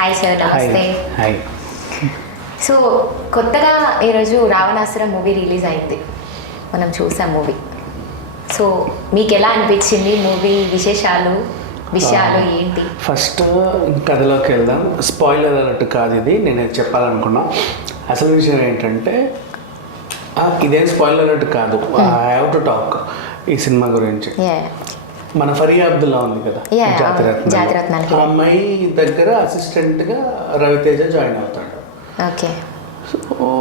Hi sir, నమస్తే. Hi. So కొత్తగా ఈరోజు రావణాసుర మూవీ రిలీజ్ అయింది, మనం చూసాం మూవీ. సో మీకు ఎలా అనిపించింది మూవీ? విషయాలు ఏంటి? ఫస్ట్ కథలోకి వెళ్దాం. స్పాయిలర్ అలర్ట్ కాదు ఇది, నేను చెప్పాలనుకున్నా. అసలు విషయం ఏంటంటే ఇదేం స్పాయిలర్ అలర్ట్ కాదు. ఐ హ్యావ్ టు టాక్ ఈ సినిమా గురించి. మన ఫరియా అబ్దుల్లా ఉంది కదా, జాతిరత్న, ఆ అమ్మాయి దగ్గర అసిస్టెంట్గా రవితేజ జాయిన్ అవుతాడు. ఓకే. సో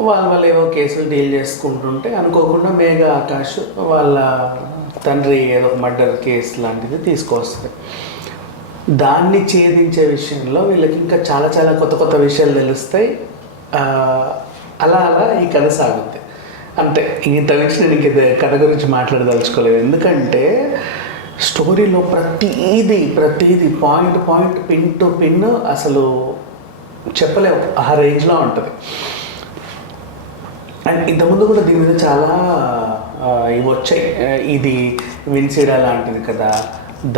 వాళ్ళ ఏవో కేసులు డీల్ చేసుకుంటుంటే అనుకోకుండా మేఘ ఆకాష్ వాళ్ళ తండ్రి ఏదో మర్డర్ కేసు లాంటిది తీసుకొస్తుంది. దాన్ని ఛేదించే విషయంలో వీళ్ళకి ఇంకా చాలా చాలా కొత్త కొత్త విషయాలు తెలుస్తాయి. అలా ఈ కథ సాగుద్ది. అంతే, ఇంత నుంచి నేను ఇంక కథ గురించి మాట్లాడదలుచుకోలేదు. ఎందుకంటే స్టోరీలో ప్రతీది పాయింట్ పిన్ టు పిన్ అసలు చెప్పలేము, ఆ రేంజ్లో ఉంటుంది. అండ్ ఇంతకుముందు కూడా దీని మీద చాలా ఇవి వచ్చాయి. ఇది విన్సిడా లాంటిది కదా,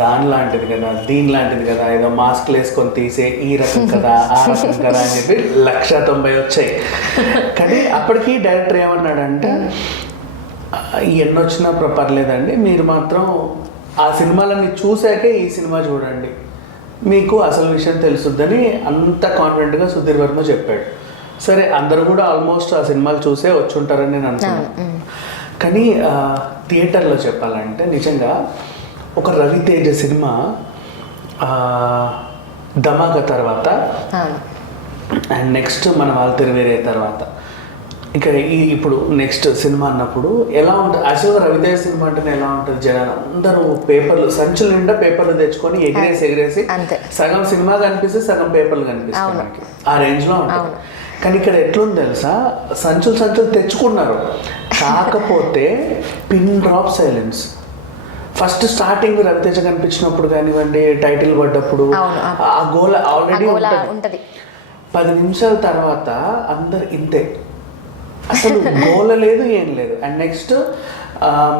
దాని లాంటిది కదా, దీని లాంటిది కదా, ఏదో మాస్క్లు వేసుకొని తీసే ఈ రకం కదా, ఆ రకం కదా అని చెప్పి 190 వచ్చాయి. కానీ అప్పటికి డైరెక్టర్ ఏమన్నాడంటే ఎన్ని వచ్చినా పర్లేదండి, మీరు మాత్రం ఆ సినిమాలన్నీ చూశాకే ఈ సినిమా చూడండి, మీకు అసలు విషయం తెలుసుద్దని అంత కాన్ఫిడెంట్గా సుధీర్ వర్మ చెప్పాడు. సరే, అందరూ కూడా ఆల్మోస్ట్ ఆ సినిమాలు చూసే వచ్చి ఉంటారని నేను అనుకున్నాను. కానీ థియేటర్లో చెప్పాలంటే నిజంగా ఒక రవితేజ సినిమా ధమాకా తర్వాత అండ్ నెక్స్ట్ మన వాళ్ళు తిరివేరే తర్వాత ఇంకా ఇప్పుడు నెక్స్ట్ సినిమా అన్నప్పుడు ఎలా ఉంటుంది? అసలు రవితేజ సినిమా అంటేనే ఎలా ఉంటుంది? జనాలు అందరూ పేపర్లు, సంచుల నిండా పేపర్లు తెచ్చుకొని ఎగిరేసి సగం సినిమా కనిపిస్తే సగం పేపర్లు కనిపిస్తాయి మనకి, ఆ రేంజ్లో ఉంటుంది. కానీ ఇక్కడ ఎట్లుంది తెలుసా, సంచులు తెచ్చుకున్నారు, కాకపోతే pin drop silence. First starting Ravi Teja కనిపించినప్పుడు కానివ్వండి, టైటిల్ పడ్డప్పుడు ఆ గోల ఆల్రెడీ ఉంటుంది. 10 నిమిషాల తర్వాత అందరు ఇంతే, అసలు గోల లేదు, ఏం లేదు. అండ్ నెక్స్ట్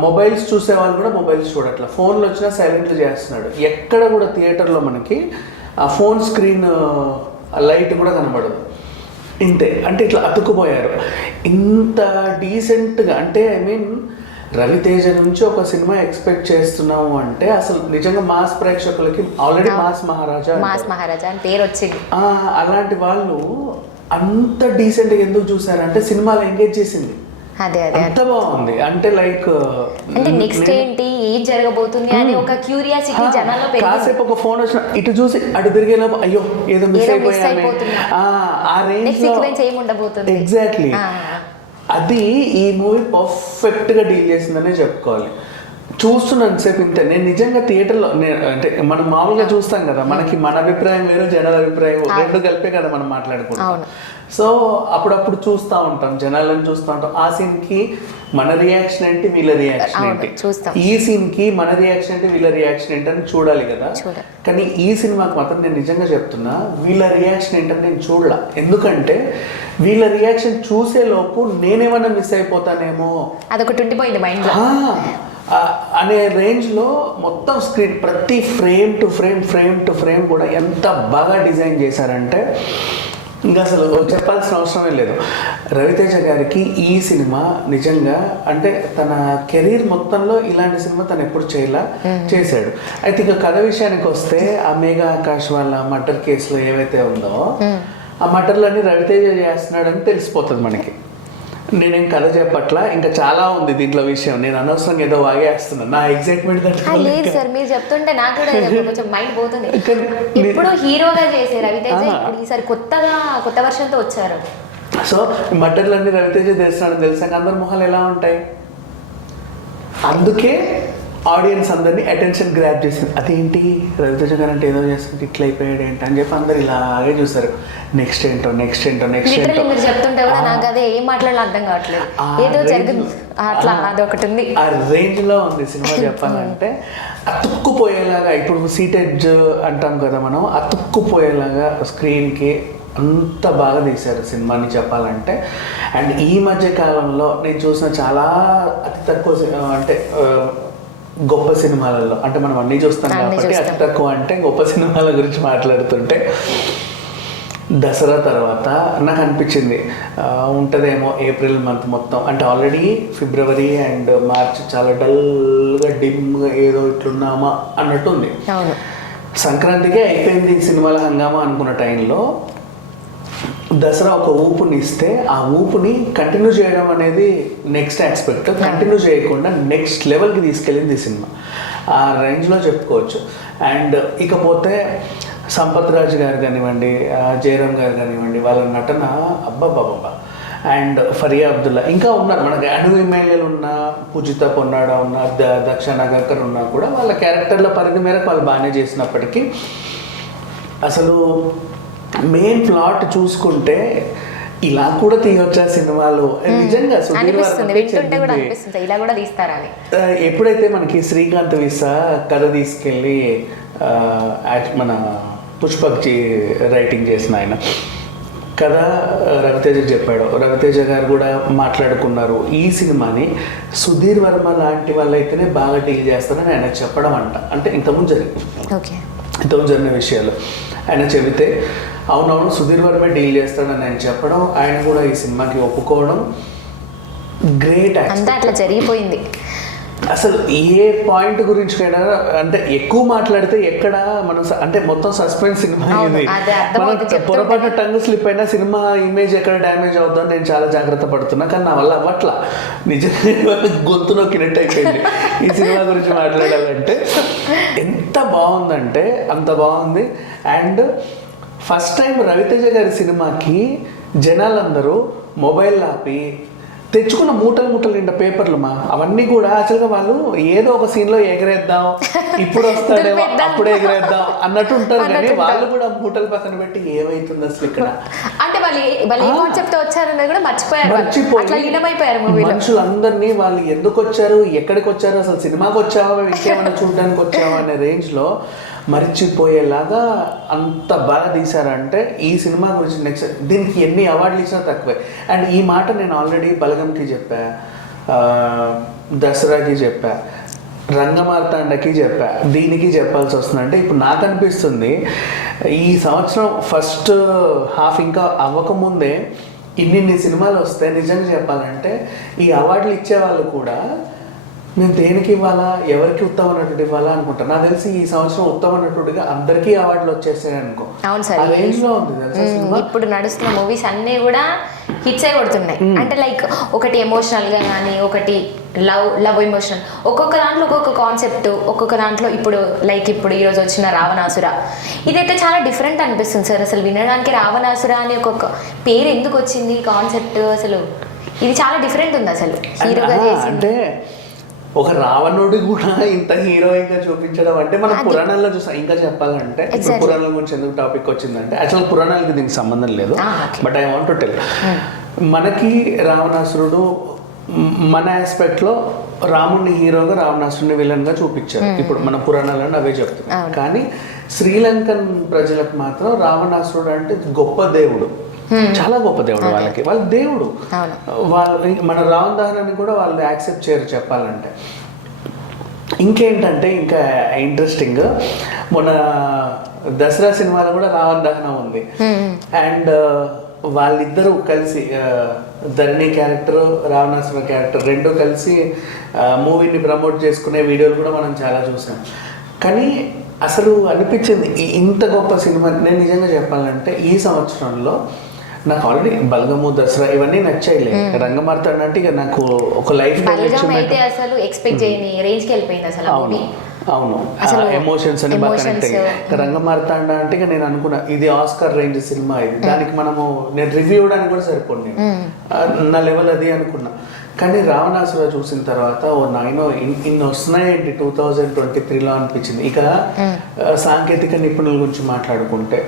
మొబైల్స్ చూసే వాళ్ళు కూడా మొబైల్స్ చూడట్లా, ఫోన్లు వచ్చినా సైలెంట్లు చేస్తున్నాడు. ఎక్కడ కూడా థియేటర్లో మనకి ఆ ఫోన్ స్క్రీన్ లైట్ కూడా కనబడదు. ఇంతే, అంటే ఇట్లా అతుక్కుపోయారు. ఇంత డీసెంట్గా, అంటే ఐ మీన్ రవితేజ నుంచి ఒక సినిమా ఎక్స్పెక్ట్ చేస్తున్నాము అంటే అసలు నిజంగా మాస్ ప్రేక్షకులకి ఆల్రెడీ మాస్ మహారాజా అని పేరు వచ్చింది. అలాంటి వాళ్ళు అంత డీసెంట్గా ఎందుకు చూసారంటే సినిమాలో ఎంగేజ్ చేసింది, అంత బాగుంది. అంటే లైక్ నెక్స్ట్ ఏంటి, ఏం జరగబోతుంది అని ఒక క్యూరియాసిటీ జనాల్లో పెరిగింది. కాసేపు ఒక ఫోన్ వచ్చిన ఇటు చూసి అటు తిరిగేలా అయ్యో ఏదో మిస్ అయిపోయాను, ఆ రేంజ్ ఎగ్జాక్ట్లీ. అది ఈ మూవీ పర్ఫెక్ట్గా డీల్ చేసిందనే చెప్పుకోవాలి. చూస్తున్నాను సేపు ఇంతే. నేను నిజంగా థియేటర్లో అంటే మనం మామూలుగా చూస్తాం కదా, మనకి మన అభిప్రాయం వేరు, జనాల అభిప్రాయం రెండు కలిపే కదా మనం మాట్లాడుకుంటాం. సో అప్పుడప్పుడు చూస్తూ ఉంటాం, జనాలను చూస్తూ ఉంటాం. ఆ సీన్కి మన రియాక్షన్ ఏంటి, వీళ్ళ రియాక్షన్ ఏంటి, ఈ సీన్కి మన రియాక్షన్ ఏంటి, వీళ్ళ రియాక్షన్ ఏంటి అని చూడాలి కదా. కానీ ఈ సినిమాకి మాత్రం నేను నిజంగా చెప్తున్నా, వీళ్ళ రియాక్షన్ ఏంటని నేను చూడలా. ఎందుకంటే వీళ్ళ రియాక్షన్ చూసే లోపు నేనేమన్నా మిస్ అయిపోతానేమో, అదొకటి ఉండిపోయింది మైండ్లో అనే రేంజ్లో మొత్తం స్క్రీన్ ప్రతి ఫ్రేమ్ టు ఫ్రేమ్ కూడా ఎంత బాగా డిజైన్ చేశారంటే ఇంకా అసలు చెప్పాల్సిన అవసరమే లేదు. రవితేజ గారికి ఈ సినిమా నిజంగా అంటే తన కెరీర్ మొత్తంలో ఇలాంటి సినిమా తను ఎప్పుడు చేశాడు. అయితే ఇక కథ విషయానికి వస్తే ఆ మేఘ ఆకాష్ వాళ్ళ మర్డర్ కేసులో ఏవైతే ఉందో ఆ మర్డర్లన్నీ రవితేజ చేస్తున్నాడని తెలిసిపోతుంది మనకి. నేనేం కథ చెప్పట్లా, ఇంకా చాలా ఉంది దీంట్లో విషయం. నేను అనవసరంగా ఏదో వాగేస్తున్నాను, నా ఎగ్జైట్మెంట్ లేదు సార్. మీరు చెప్తుంటే నాకు కూడా కొంచెం మైండ్ పోతుంది. ఇప్పుడు హీరోగా చేసే రవితేజ ఈసారి కొత్త వర్షన్తో వచ్చారు. సో మర్డర్లన్నీ రవితేజ చేస్తున్నాడని తెలిసాక అందరి మొహాలు ఎలా ఉంటాయి? అందుకే ఆడియన్స్ అందరినీ అటెన్షన్ గ్రాప్ చేసింది. అదేంటి రవితేజ గారు అంటే ఏదో చేస్తుంటే ఇట్లా అయిపోయాడు ఏంటి అని చెప్పి అందరు ఇలాగే చూసారు. నెక్స్ట్ ఏంటో మీరు చెప్తుంటే కూడా నాకు అదే ఏం మాట్లాడాలో అర్థం కావట్లేదు, ఏదో జరుగుతుంది అట్లా, అదొకటి ఉంది. ఆ రేంజ్లో ఉంది సినిమా చెప్పాలంటే. అతుక్కుపోయేలాగా, ఇప్పుడు సీటెడ్జ్ అంటాం కదా మనం, అతుక్కుపోయేలాగా స్క్రీన్కి అంత బాగా తీశారు సినిమాని చెప్పాలంటే. అండ్ ఈ మధ్య కాలంలో నేను చూసిన చాలా అతి తక్కువ అంటే గొప్ప సినిమాలలో, అంటే మనం అన్నీ చూస్తాం కాబట్టి అతి తక్కువ అంటే గొప్ప సినిమాల గురించి మాట్లాడుతుంటే దసరా తర్వాత నాకు అనిపించింది ఉంటుందేమో ఏప్రిల్ మంత్ మొత్తం, అంటే ఆల్రెడీ ఫిబ్రవరి అండ్ మార్చ్ చాలా డల్గా డిమ్గా ఏదో ఇట్లున్నామా అన్నట్టు ఉంది. సంక్రాంతికే అయిపోయింది ఈ సినిమాల హంగామా అనుకున్న టైంలో దసరా ఒక ఊపుని ఇస్తే ఆ ఊపుని కంటిన్యూ చేయడం అనేది నెక్స్ట్ ఆస్పెక్ట్. కంటిన్యూ చేయకుండా నెక్స్ట్ లెవెల్కి తీసుకెళ్ళింది ఈ సినిమా, ఆ రేంజ్లో చెప్పుకోవచ్చు. అండ్ ఇకపోతే సంపత్ రాజ్ గారు కానివ్వండి, జయరామ్ గారు కానివ్వండి, వాళ్ళ నటన అబ్బాబ్బాబ్బా. అండ్ ఫరియా అబ్దుల్లా ఇంకా ఉన్నారు మనకి, అను ఎమ్మెల్యేలు ఉన్న, పూజిత పొన్నాడా ఉన్న, దక్ష నగర్కర్ ఉన్నా కూడా వాళ్ళ క్యారెక్టర్ల పరిధి మేరకు వాళ్ళు బాగానే చేసినప్పటికీ అసలు మెయిన్ ప్లాట్ చూసుకుంటే ఇలా కూడా తీయొచ్చా సినిమాలు నిజంగా ఎప్పుడైతే మనకి శ్రీకాంత్ విసా కథ తీసుకెళ్ళి మన పుష్పక్జీ రైటింగ్ చేసిన ఆయన కథ రవితేజకి చెప్పాడు. రవితేజ గారు కూడా మాట్లాడుకున్నారు, ఈ సినిమాని సుధీర్ వర్మ లాంటి వాళ్ళైతేనే బాగా డీల్ చేస్తారని ఆయన చెప్పడం అంటే ఇంతకుముందు జరిగిన విషయాలు ఆయన చెబితే అవునవును సుధీర్ వర్మే డీల్ చేస్తాడని ఆయన చెప్పడం, ఆయన కూడా ఈ సినిమాకి ఒప్పుకోవడం గ్రేట్. అట్లా జరిగిపోయింది. అసలు ఏ పాయింట్ గురించి అంటే ఎక్కువ మాట్లాడితే ఎక్కడ మనం అంటే మొత్తం సస్పెన్స్ సినిమా ఇది, మనం పొరపాటు టంగ్ స్లిప్ అయినా సినిమా ఇమేజ్ ఎక్కడ డ్యామేజ్ అవుతుందని నేను చాలా జాగ్రత్త పడుతున్నా, కానీ నా వల్ల అవ్వట్లా. నిజంగా గొంతు నొక్కినట్టు అయిపోయింది ఈ సినిమా గురించి మాట్లాడాలంటే. ఎంత బాగుందంటే అంత బాగుంది. అండ్ ఫస్ట్ టైం రవితేజ గారి సినిమాకి జనాలందరూ మొబైల్ ఆపి తెచ్చుకున్న మూటలు నిండా పేపర్లు అవన్నీ కూడా యాక్చువల్గా వాళ్ళు ఏదో ఒక సీన్లో ఎగరేద్దాం, ఇప్పుడు వస్తాడేమో అప్పుడే ఎగరేద్దాం అన్నట్టు ఉంటారు, కానీ వాళ్ళు కూడా మూటలు పక్కన పెట్టి ఏమైతుంది అసలు ఇక్కడ అంటే మర్చిపోయి మనుషులందరినీ వాళ్ళు ఎందుకు వచ్చారు, ఎక్కడికి వచ్చారు, అసలు సినిమాకి వచ్చావా ఇంకేమైనా చూడడానికి వచ్చావా అనే రేంజ్లో మర్చిపోయేలాగా అంత బాగా తీశారంటే ఈ సినిమా గురించి నెక్స్ట్ దీనికి ఎన్ని అవార్డులు ఇచ్చినా తక్కువే. అండ్ ఈ మాట నేను ఆల్రెడీ బలగంకి చెప్పా, దసరాకి చెప్పా, రంగమార్తాండకి చెప్పా, దీనికి చెప్పాల్సి వస్తుందంటే ఇప్పుడు నాకు అనిపిస్తుంది ఈ సంవత్సరం ఫస్ట్ హాఫ్ ఇంకా అవ్వకముందే ఇన్ని సినిమాలు వస్తే నిజంగా చెప్పాలంటే ఈ అవార్డులు ఇచ్చే వాళ్ళు కూడా మేము దేనికి ఇవ్వాలా, ఎవరికి ఉత్తమ నటుడు ఇవ్వాలా అనుకుంటాను. నాకు తెలిసి ఈ సంవత్సరం ఉత్తమ నటుడిగా అందరికీ అవార్డులు వచ్చేసాయి అనుకో. అవును సార్, ఇప్పుడు నడుస్తున్న మూవీస్ అన్నీ కూడా హిట్సే కొడుతున్నాయి. అంటే లైక్ ఒకటి ఎమోషనల్ గా కానీ, ఒకటి లవ్ ఎమోషన్, ఒక్కొక్క దాంట్లో ఒక్కొక్క కాన్సెప్ట్, ఒక్కొక్క దాంట్లో ఇప్పుడు ఈరోజు వచ్చిన రావణాసుర ఇదైతే చాలా డిఫరెంట్ అనిపిస్తుంది సార్. అసలు వినడానికి రావణాసుర అని ఒక్కొక్క పేరు ఎందుకు వచ్చింది, కాన్సెప్ట్ అసలు ఇది చాలా డిఫరెంట్ ఉంది అసలు హీరోగా చేసి. అంటే ఒక రావణుడి కూడా ఇంత హీరోయిన్ గా చూపించడం అంటే మనం పురాణాల్లో చూసాం. ఇంకా చెప్పాలంటే పురాణాల గురించి ఎందుకు టాపిక్ వచ్చిందంటే యాక్చువల్ పురాణాలకి దీనికి సంబంధం లేదు, but I want to tell. మనకి రావణాసురుడు మన ఆస్పెక్ట్లో రాముడిని హీరోగా, రావణాసురుడిని విలన్ గా చూపించారు. ఇప్పుడు మన పురాణాలను అవే చెప్తున్నాం. కానీ శ్రీలంకన్ ప్రజలకు మాత్రం రావణాసురుడు అంటే గొప్ప దేవుడు, చాలా గొప్ప దేవుడు వాళ్ళకి, వాళ్ళ దేవుడు. వాళ్ళు మన రావణ దహనాన్ని కూడా వాళ్ళు యాక్సెప్ట్ చేయరు చెప్పాలంటే. ఇంకేంటంటే ఇంకా ఇంట్రెస్టింగ్, మొన్న దసరా సినిమాలో కూడా రావణ దహనం ఉంది. అండ్ వాళ్ళిద్దరూ కలిసి ధరణి క్యారెక్టర్, రావణాసుర క్యారెక్టర్ రెండు కలిసి మూవీని ప్రమోట్ చేసుకునే వీడియోలు కూడా మనం చాలా చూసాం. కానీ అసలు అనిపించింది ఇంత గొప్ప సినిమా. నేను నిజంగా చెప్పాలంటే ఈ సంవత్సరంలో నాకు ఆల్రెడీ బల్గము, దసరా ఇవన్నీ నచ్చాయిలే. రంగమార్తాండ అంటే ఇక నాకు ఒక లైఫ్ అసలు ఎక్స్పెక్ట్ చేయని రేంజ్ కి వెళ్ళిపోయింది అసలు. అవును ఎమోషన్స్ అని బాగా కనెక్ట్ అయ్యాయి. రంగమార్తాండ అంటే ఇక నేను అనుకున్నా ఇది ఆస్కార్ రేంజ్ సినిమా, ఇది దానికి నేను రివ్యూ ఇవ్వడానికి కూడా సరిపోను, నేను నా లెవెల్ అది అనుకున్నా. కానీ రావణాసుర చూసిన తర్వాత ఓ నాయనో ఇన్ని వస్తున్నాయేంటి 2023లో అనిపించింది. ఇక సాంకేతిక నిపుణుల గురించి మాట్లాడుకుంటే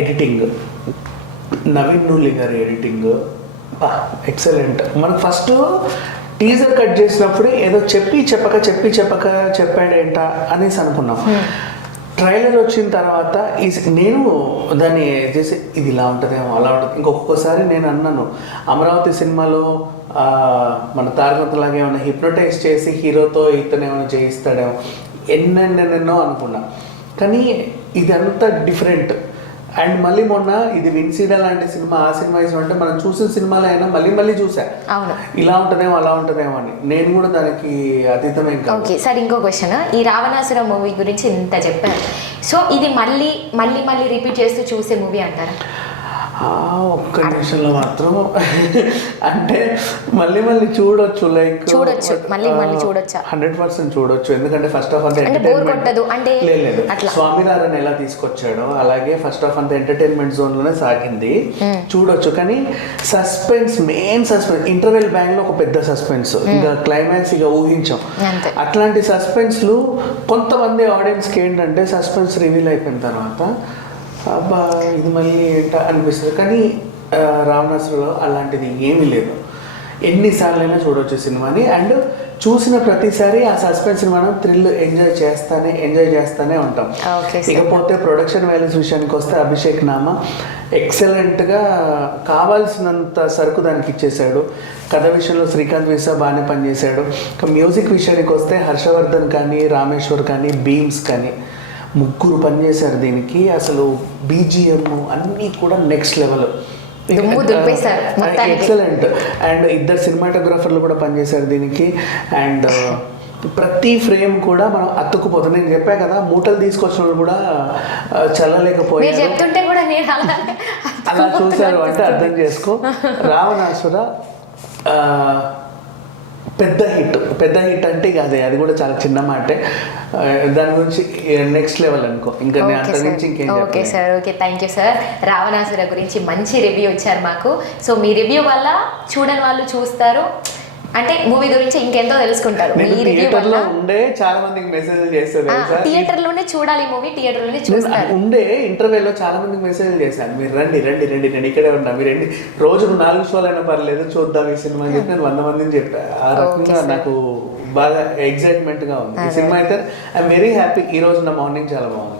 ఎడిటింగ్, నవీన్ నూలి గారి ఎడిటింగ్ ఎక్సలెంట్. మనకు ఫస్ట్ టీజర్ కట్ చేసినప్పుడే ఏదో చెప్పి చెప్పక చెప్పాడేంటా అనేసి అనుకున్నాం. ట్రైలర్ వచ్చిన తర్వాత నేను దాన్ని చేసి ఇది ఇలా ఉంటుందేమో అలా ఉంటుంది. ఇంకొకసారి నేను అన్నాను అమరావతి సినిమాలో మన తారకలాగా ఏమైనా హిప్నోటైజ్ చేసి హీరోతో ఇతను ఏమైనా చేయిస్తాడేమో ఎన్నెన్నెన్నో అనుకున్నా. కానీ ఇది అంతా డిఫరెంట్. అండ్ మళ్ళీ మొన్న ఇది విన్సీడా లాంటి సినిమా, ఆ సినిమా అంటే మనం చూసిన సినిమాలో అయినా మళ్ళీ మళ్ళీ చూసా, అవును ఇలా ఉంటుందేమో అలా ఉంటుందేమో అని. నేను కూడా దానికి అతీతమే. ఓకే సార్, ఇంకో క్వశ్చన్. ఈ రావణాసుర మూవీ గురించి ఇంత చెప్పారు, సో ఇది మళ్ళీ మళ్ళీ మళ్ళీ రిపీట్ చేస్తూ చూసే మూవీ అంటారా? ఒక్క నిమిషంలో మాత్రం అంటే మళ్ళీ మళ్ళీ చూడొచ్చు, లైక్ చూడొచ్చు, మళ్ళీ మళ్ళీ చూడొచ్చా? 100% చూడొచ్చు. ఎందుకంటే ఫస్ట్ ఆఫ్ అంతా బోర్ కొట్టదు అంటే లేదు, స్వామినారాయణ ఎలా తీసుకొచ్చాడో అలాగే ఫస్ట్ ఆఫ్ అంతా ఎంటర్టైన్మెంట్ జోన్ లోనే సాగింది, చూడొచ్చు. కానీ suspense, main suspense, interval bank లో ఒక పెద్ద సస్పెన్స్, ఇంకా క్లైమాక్స్ ఇక ఊహించాం. అట్లాంటి సస్పెన్స్లు కొంతమంది ఆడియన్స్ కి ఏంటంటే సస్పెన్స్ రివీల్ అయిపోయిన తర్వాత అబ్బా ఇది మళ్ళీ ఏంటా అనిపిస్తుంది. కానీ రావణాసురలో అలాంటిది ఏమీ లేదు, ఎన్నిసార్లు అయినా చూడవచ్చు సినిమాని. అండ్ చూసిన ప్రతిసారి ఆ సస్పెన్స్ మనం థ్రిల్ ఎంజాయ్ చేస్తానే ఉంటాం. ఇకపోతే ప్రొడక్షన్ వాల్యూస్ విషయానికి వస్తే అభిషేక్ నామా ఎక్సలెంట్గా కావాల్సినంత సరుకు దానికి ఇచ్చేసాడు. కథ విషయంలో శ్రీకాంత్ వీసా బాగానే పనిచేశాడు. మ్యూజిక్ విషయానికి వస్తే హర్షవర్ధన్ కానీ, రామేశ్వర్ కానీ, బీమ్స్ కానీ ముగ్గురు పనిచేశారు దీనికి. అసలు బీజిఎం అన్నీ కూడా నెక్స్ట్ లెవెల్, ఎక్సలెంట్. అండ్ ఇద్దరు సినిమాటోగ్రాఫర్లు కూడా పనిచేశారు దీనికి. అండ్ ప్రతి ఫ్రేమ్ కూడా మనం అతుక్కుపోతాం. నేను చెప్పా కదా, మూటలు తీసుకొచ్చిన వాళ్ళు కూడా చల్లలేకపోయారు, అలా చూశారు అంటే అర్థం చేసుకో. రావణాసుర పెద్ద హిట్ అంటే ఇక అది కూడా చాలా చిన్న మాటే. దాని గురించి నెక్స్ట్ లెవెల్ అనుకో, ఇంకా అంత నుంచి ఇంకేం. Okay sir, okay, thank you sir. Ravanasura గురించి మంచి రివ్యూ ఇచ్చారు మాకు. సో మీ రివ్యూ వల్ల చూడని వాళ్ళు చూస్తారు, అంటే మూవీ గురించి ఇంకెంతో తెలుసుకుంటారు. చాలా మందికి మెసేజ్ చేస్తారు, థియేటర్ లోనే చూడాలి మూవీ, థియేటర్ లోనే చూస్తారు. ఇంటర్వెల్ లో చాలా మందికి మెసేజ్ చేశాను, మీరు రండి నేను ఇక్కడే ఉన్నా, మీరు రండి, రోజుకు 4 షోలు అయినా పర్లేదు చూద్దాం ఈ సినిమా అని చెప్పి నేను 100 మందిని చెప్పా. ఆ రకంగా నాకు బాగా ఎక్సైట్మెంట్ గా ఉంది ఈ సినిమా అయితే. I'm very happy. ఈ రోజు నా మార్నింగ్ చాలా బాగుంది.